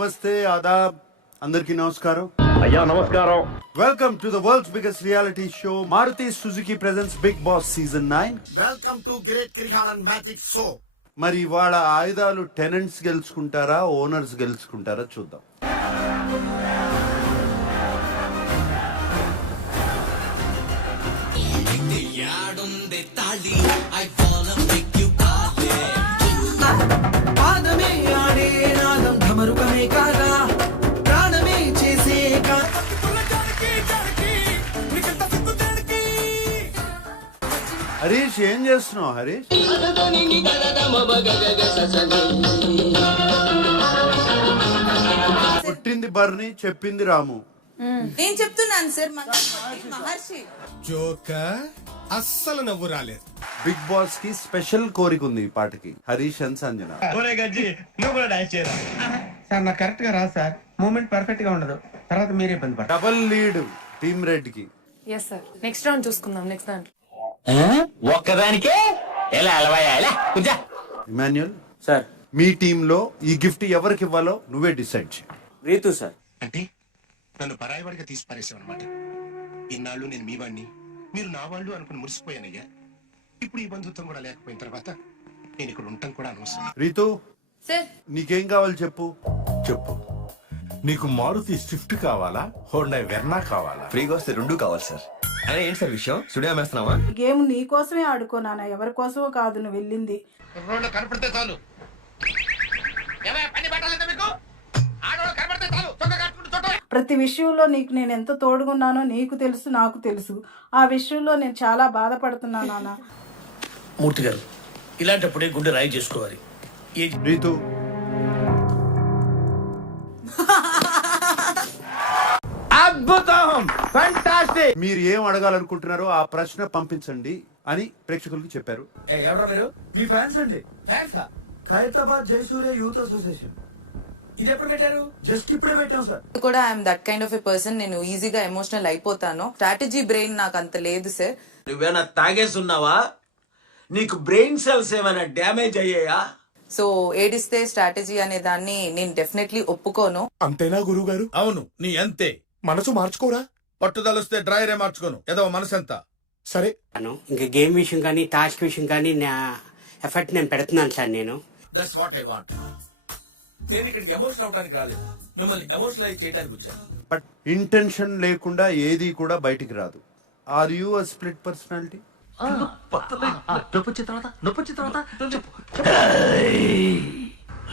నమస్తే ఆదాబ్ అందరికీ నమస్కారం. అయ్యా నమస్కారం. Welcome to the world's biggest reality show Maruti Suzuki presents Bigg Boss season 9. Welcome to great క్రికాలన్ మ్యాజిక్ షో. మరి ఇవాళ ఆయుధాలు టెనెంట్స్ గెలుచుకుంటారా ఓనర్స్ గెలుచుకుంటారా చూద్దాం. హరీష్ ఏం చేస్తున్నావు హరీష్? పుట్టింది బర్ని చెప్పింది రాము. నేను చెప్తున్నాను సార్ మహర్షి జోకర్ అస్సలు నవ్వు రాలేదు. బిగ్ బాస్ కి స్పెషల్ కోరిక ఉంది ఈ పాటకి. హరీష్ అండ్ సంజన సార్ నాకు కరెక్ట్ గా రాదు సార్. మూమెంట్ పర్ఫెక్ట్ గా ఉండదు, తర్వాత మీరే ఇబ్బంది పడతారు. డబల్ లీడ్ టీమ్ రెడ్ కి. ఎస్ సార్, నెక్స్ట్ రౌండ్ చూసుకుందాం. నెక్స్ట్ దాంట్లో ఒక్కదానికే ఎలా అలవాయా ఎలా కూర్చో. ఇమాన్యుయల్ సార్ మీ టీమ్ లో ఈ గిఫ్ట్ ఎవరికి ఇవ్వాలో నువ్వే డిసైడ్ చేయి. రీతు సార్. అంటే నన్ను పరాయివాడిగా తీసి పారేసావన్నమాట. ఇన్నాళ్ళు నేను మీ వాడిని, మీరు నా వాళ్ళు అనుకుని మురిసిపోయానయ్యా. ఇప్పుడు ఈ బంధుత్వం కూడా లేకపోయిన తర్వాత నేను ఇక్కడ ఉండటం కూడా అనవసరం. రీతు సార్. నీకేం కావాలి చెప్పు. చెప్పు. నీకు మారుతి స్విఫ్ట్ కావాలా, హోండా వెర్నా కావాలా? ఫ్రీగా వస్తే రెండు కావాలి సార్. అరే ఏంటి సార్ విషయం? స్టూడియో వేస్తున్నావా? గేమ్ నీ కోసమే ఆడుకోనానా, ఎవరి కోసమో కాదు నువ్వు వెళ్ళింది. కనపడితే చాలు. ప్రతి విషయంలో నీకు నేను ఎంత తోడుగున్నానో నీకు తెలుసు, నాకు తెలుసు. ఆ విషయంలో నేను చాలా బాధపడుతున్నా నాన్న. మూర్తి గారు, ఇలాంటప్పుడే గుండె రాయి చేసుకోవాలి. రీతు అద్భుతం, ఫంటాస్టిక్. మీరు ఏం అడగాలనుకుంటున్నారో ఆ ప్రశ్న పంపించండి అని ప్రేక్షకులకు చెప్పారు. ఎవరా మీరు? మీ ఫ్యాన్స్ అండి. Fans Khairatabad Jayasurya youth association. ఇది ఎప్పుడు పెట్టారు? జస్ట్ ఇప్పుడే పెట్టాం సార్. కూడా I'm that kind of a person. నేను ఈజీగా ఎమోషనల్ అయిపోతాను. స్ట్రాటజీ బ్రెయిన్ నాకు అంత లేదు సార్. నువ్వేనా తాగేస్తున్నావా? నీకు బ్రెయిన్ సెల్స్ ఏమైనా డ్యామేజ్ అయ్యాయా? సో ఏడిస్తే స్ట్రాటజీ అనే దాన్ని నేను డెఫినెట్లీ ఒప్పుకోను. అంతేనా గురువు గారు? అవును, నీ అంతే. మనసు మార్చుకోరా? పట్టుదలొస్తే డ్రైరే మార్చుకోను. ఏదో మనసు ఎంత. సరే, ఇంకా గేమ్ విషయం కానీ టాస్క్ విషయం కానీ నా ఎఫర్ట్ నేను పెడుతున్నాను సార్. నేను దట్స్ వాట్ ఐ వాంట్. నేను ఇక్కడికి ఎమోషనల్ అవడానికి రాలేదు, మిమ్మల్ని ఎమోషనలైజ్ చేయడానికి వచ్చాను. బట్ ఇంటెన్షన్ లేకుండా ఏది కూడా బయటికి రాదు. Are you a split personality?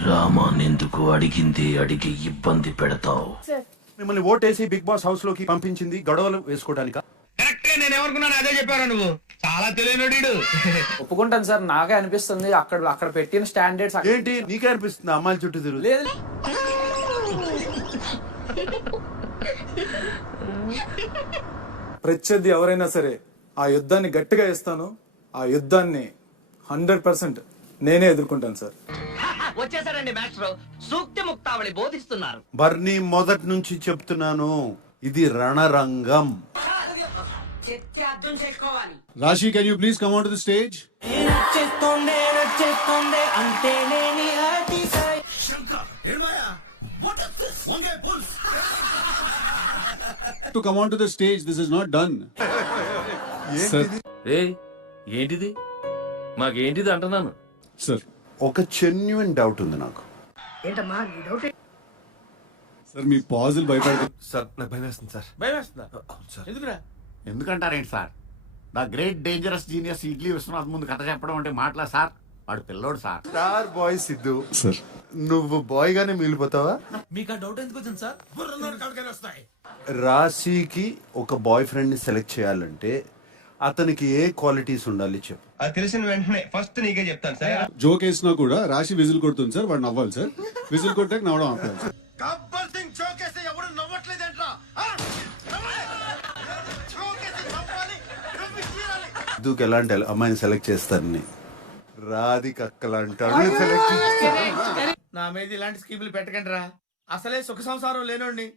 రామానెందుకు అడిగింది అడిగి ఇబ్బంది పెడతావు? మిమ్మల్ని ఓటేసి బిగ్ బాస్ హౌస్ లోకి పంపించింది గొడవలు వేసుకోవడానికా? నేను ఏమనుకున్నాను అదే చెప్పారా నువ్వు? చాలా తెలియనుడు. ఒప్పుకుంటాను సార్, నాకే అనిపిస్తుంది అక్కడ పెట్టిన స్టాండర్డ్స్. ఏంటి నీకే అనిపిస్తుంది అమ్మాయిల చుట్టూ తిరుగు? లేదు, ప్రత్యర్థి ఎవరైనా సరే ఆ యుద్ధాన్ని గట్టిగా ఇస్తాను. ఆ యుద్ధాన్ని 100% నేనే ఎదుర్కొంటాను సార్. వచ్చేసారండి మాస్టర్, సూక్తి ముక్తావళి బోధిస్తున్నారు. బర్నీ మొదటి నుంచి చెప్తున్నాను, ఇది రణరంగం. రాశి, can you please come on to the stage? To come on to the stage, this is not done. ఏంటిది మాకేంటిది అంటున్నాను సార్, ఒక జెన్యూన్ డౌట్ ఉంది నాకు. సార్ మీ పాజులు భయపడదు సార్ నాకు భయం వేస్తుంది సార్. భయం వేస్తుందా? ఎందుకురా? ఎందుకంటారేంటి sir? The great dangerous genius Idli Viswanath ముందు కథ చెప్పడం అంటే మాటలా సార్? వాడు పిల్లోడు sir. Star boy Siddhu sir. నువ్వు బాయ్ గానే మిగిలిపోతావా? మీకు ఆ డౌట్ ఎందుకు వచ్చింది సార్? బుర్రలోని కలకలు వస్తాయి. రాశికి ఒక బాయ్ ఫ్రెండ్ ని సెలెక్ట్ చేయాలంటే అతనికి ఏ క్వాలిటీస్ ఉండాలి చెప్పు. అది తెలిసిన వెంటనే ఫస్ట్ నీకే చెప్తాను సార్. జోక్ వేసినా కూడా రాశి విజిల్ కొడుతుంది సార్, వాడు నవ్వాలి సార్. విజిల్ కొట్టాక నవ్వడం ఆపాలి సార్. గబ్బర్ సింగ్ చోకేస్తే ఎవడు నవ్వట్లేదంట్రా. సిద్ధుకి ఎలాంటి అమ్మాయిని సెలెక్ట్ చేస్తారని రాధిక అక్కలాంటి అమ్మాయిని సెలెక్ట్ చేస్తారు. నా మీద ఇలాంటి స్కీములు పెట్టకండి రా. అసలే సుఖ సంసారం లేనోడిని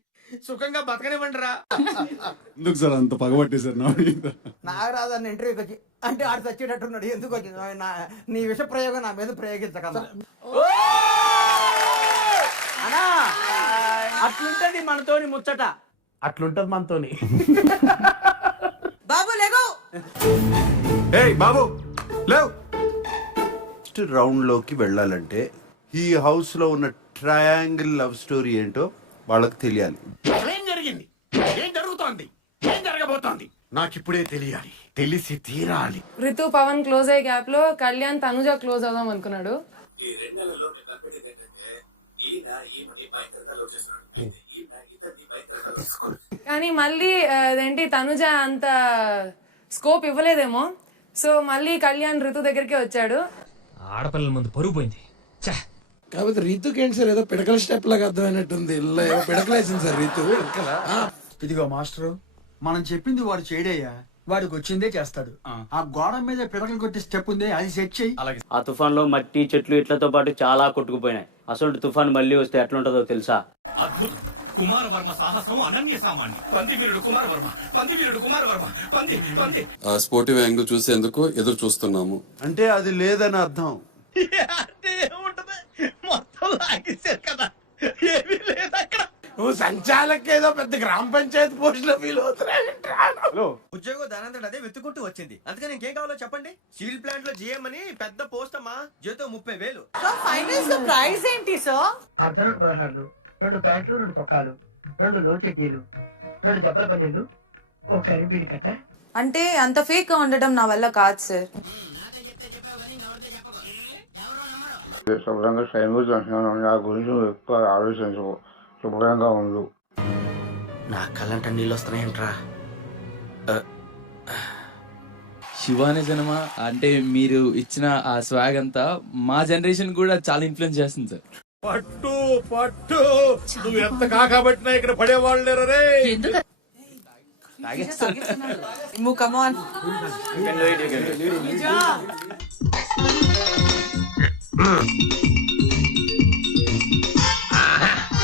సుఖంగా బతకనివ్వండి రా. ఎందుకు సార్ అంత పగబట్టేశారు నా మీద? నాకు రాదని ఇంటర్వ్యూకి వచ్చి అంటే ఆడు చచ్చేటట్టున్నాడు. ఎందుకు వచ్చింది నీ విష ప్రయోగం నా మీద ప్రయోగించగలరా? అనా అట్లుంటది మనతోని ముచ్చట. అట్లుంటది మనతోని. బాబు లేగో. ఏయ్ బాబు లేవ్. నెక్స్ట్ రౌండ్ లోకి వెళ్ళాలంటే ఈ హౌస్ లో ఉన్న ట్రయాంగిల్ లవ్ స్టోరీ ఏంటో వాళ్ళకి తెలియాలి. ఏం జరిగింది, ఏం జరుగుతోంది, ఏం జరగబోతోంది నాకిప్పుడే తెలియాలి, తెలిసి తీరాలి. రితు పవన్ క్లోజ్ అయ్యే గ్యాప్ లో కళ్యాణ్ తనుజ క్లోజ్ అవుదాం అనుకున్నాడు. కానీ మళ్ళీ అదేంటి తనుజ అంత స్కోప్ ఇవ్వలేదేమో. సో మళ్ళీ కళ్యాణ్ రితు దగ్గరికి వచ్చాడు. ఆడపిల్లల ముందు పరుగు పోయింది. కాకపోతే రీతుకి ఏంటి సార్ ఏదో పిడకల స్టెప్ లాగా అర్థమైనట్టుంది. పిడకలేసింది సార్ రీతు. ఇదిగో మాస్టర్, మనం చెప్పింది వాడు చేయడయ్యా, వాడికి వచ్చిందే చేస్తాడు. ఆ గోడ మీద పిడకలు కొట్టి స్టెప్ ఉంది, అది సెట్ చేయి. ఆ తుఫాన్ లో మట్టి చెట్లు ఇట్లతో పాటు చాలా కొట్టుకుపోయినాయి. అసలు తుఫాన్ మళ్ళీ వస్తే ఎట్లుంటదో తెలుసా? అద్భుతం. కుమారవర్మ సాహసం అనన్య సామాన్యం. పందివీరుడు కుమారవర్మ, పందివీరుడు కుమారవర్మ, పంది పంది. స్పోర్టివ్ యాంగిల్ చూసేందుకు ఎదురు చూస్తున్నాము. అంటే అది లేదని అర్థం. మొత్తం లాగేశారు కదా, ఏమీ లేదు అక్కడ. నువ్వు సంచాలక ఏదో పెద్ద గ్రామ పంచాయతీ పోస్ట్ లో ఫీల్ అవుతున్నా. ఉద్యోగం దానంతట అదే వెతుకుంటూ వచ్చింది. అందుకని ఇంకేం కావాలో చెప్పండి. స్టీల్ ప్లాంట్ లో జీఎం అని పెద్ద పోస్ట్ అమ్మా, జీతం 30,000. ఫైనల్ ప్రైస్ ఏంటి సార్? 16 2 ప్యాంట్లు 2 చొక్కాలు 2 లో చెక్కీలు 2 జబ్బల పన్నీళ్లు 1 కరింపీడి కట్ట. అంటే అంత ఫేక్ గా ఉండడం నా వల్ల కాదు సార్. శుభ్రంగా సైన్కు చేస్తున్నాను. నా గురించి ఎక్కువ ఆలోచించకు. శుభ్రంగా ఉండు. నా కళ్ళంట నీళ్ళు వస్తున్నాయంట్రా. శివాని సినిమా అంటే మీరు ఇచ్చిన ఆ స్వాగ్ అంతా మా జనరేషన్ కూడా చాలా ఇన్ఫ్లుయెన్స్ చేస్తుంది సార్. పట్టు పట్టు, నువ్వు ఎంత కాకబట్టినా ఇక్కడ పడేవాళ్ళు లేరు రే. Come on.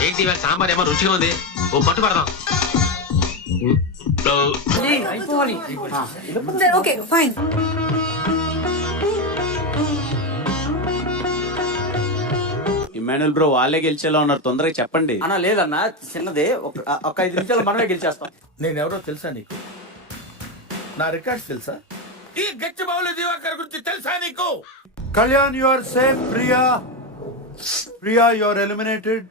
ఏంటి సాంబార్ ఏమో రుచిగా ఉంది, ఓ పట్టు పడదాం. Okay fine. ఇమాన్యుల్ బ్రో వాళ్ళే గెలిచేలా ఉన్నారు, తొందరగా చెప్పండి. అన్న లేదన్నా, చిన్నదే, ఒక 5 నిమిషాలు మనమే గెలిచేస్తాం. నేనెవరో తెలుసా నీకు? నా రికార్డ్స్ తెలుసా? ఈ గచ్చి బావుల దివాకర్ గురించి తెలుసా నీకు? Kalyan you are safe. Priya you are eliminated.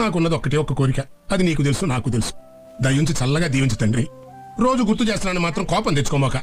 నాకున్నది ఒక్క కోరిక, అది నీకు తెలుసు, నాకు తెలుసు. దయించి చల్లగా దీవించు తండ్రి. రోజు గుర్తు చేస్తున్నాను మాత్రం కోపం తెచ్చుకోమాక.